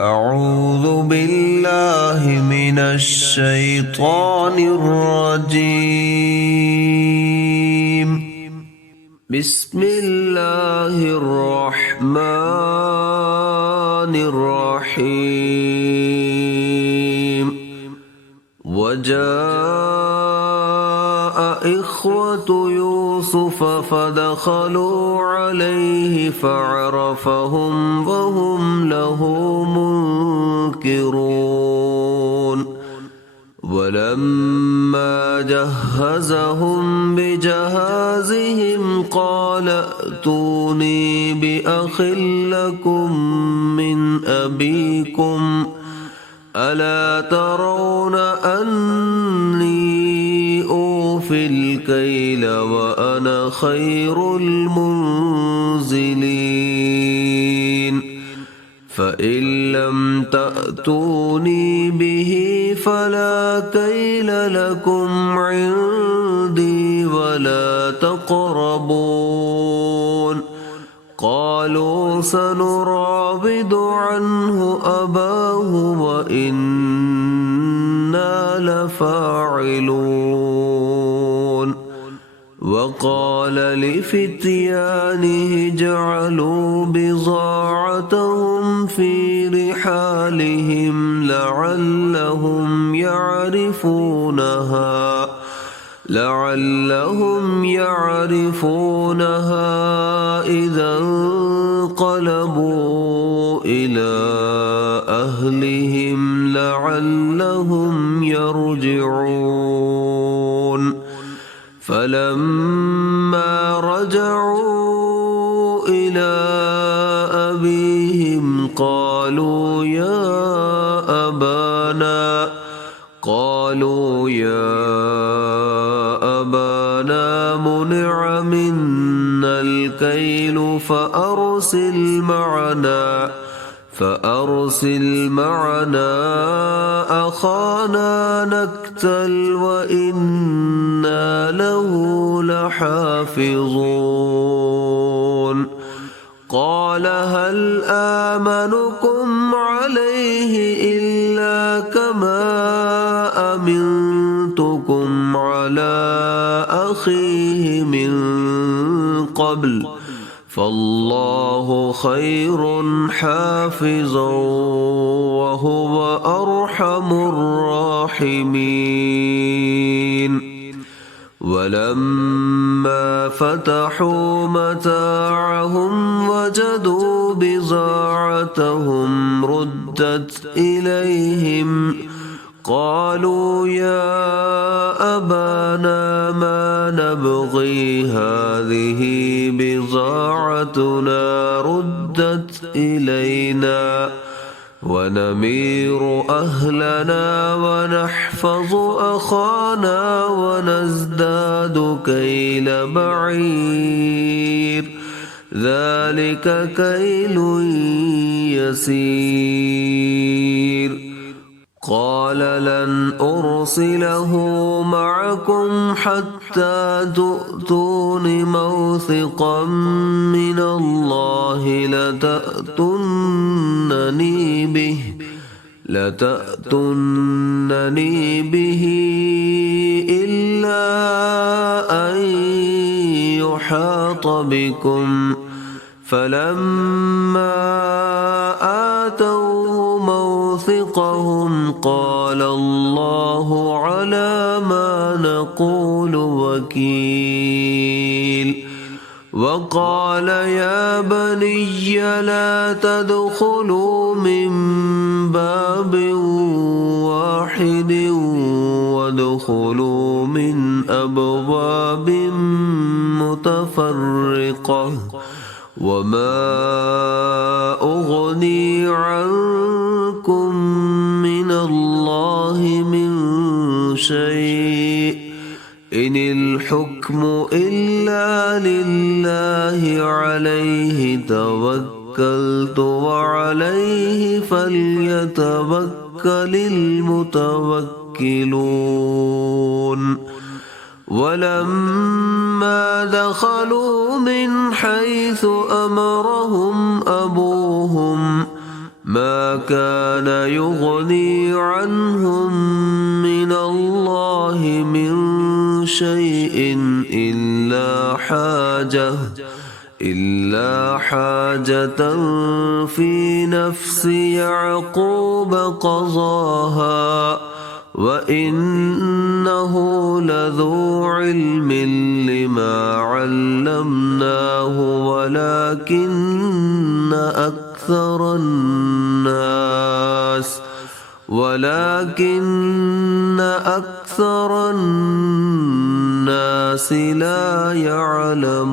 أعوذ بالله من الشيطان الرجيم. بسم الله الرحمن الرحيم. وجاء إخوة يوسف فدخلوا عليه فعرفهم وهم له منكرون. ولما جهزهم بجهازهم قال ائتوني بأخ لكم من أبيكم ألا ترون أني أوفي الكيل وأنا خير المنزلين فإن لم تأتوني به فلا كيل لكم عندي ولا تقربون. قالوا سنراود عنه أباه وإنا لفاعلون. وقال لفتيانه اجعلوا بضاعتهم في رحالهم لعلهم يعرفونها إذا انقلبوا إلى أهلهم لعلهم يرجعون. فلما رجعوا إلى أبيهم قالوا يا أبانا منع منا الكيل فأرسل معنا أخانا نكتل وإنا له لحافظون. قال هل آمنكم عليه إلا كما أمنتكم على أخيه من قبل فالله خير حافظا وهو أرحم الراحمين. ولما فتحوا متاعهم وجدوا بضاعتهم ردت إليهم قالوا يا أبانا ما نبغي هذه بضاعتنا ردت إلينا ونمير أهلنا ونحفظ أخانا ونزداد كيل بعير ذلك كيل يسير. قال لن أرسله معكم حتى تؤتون موثقا من الله لتأتونني به إلا أن يحاط بكم. فلما آتوه موثقهم قال الله على ما نقول وكيل. وقال يا بني لا تدخلوا من باب واحد وادخلوا من أبواب متفرقة وما أغني عنكم من الله من شيء إن الحكم إلا لله عليه توكلت وعليه فليتوكل المتوكلون. ولما دخلوا من حيث أمرهم أبوهم ما كان يغني عنهم من الله من شيء إلا حاجة في نفس يعقوب قضاها وإنه لذو علم لما علمناه ولكن أكثر الناس لا يعلمون.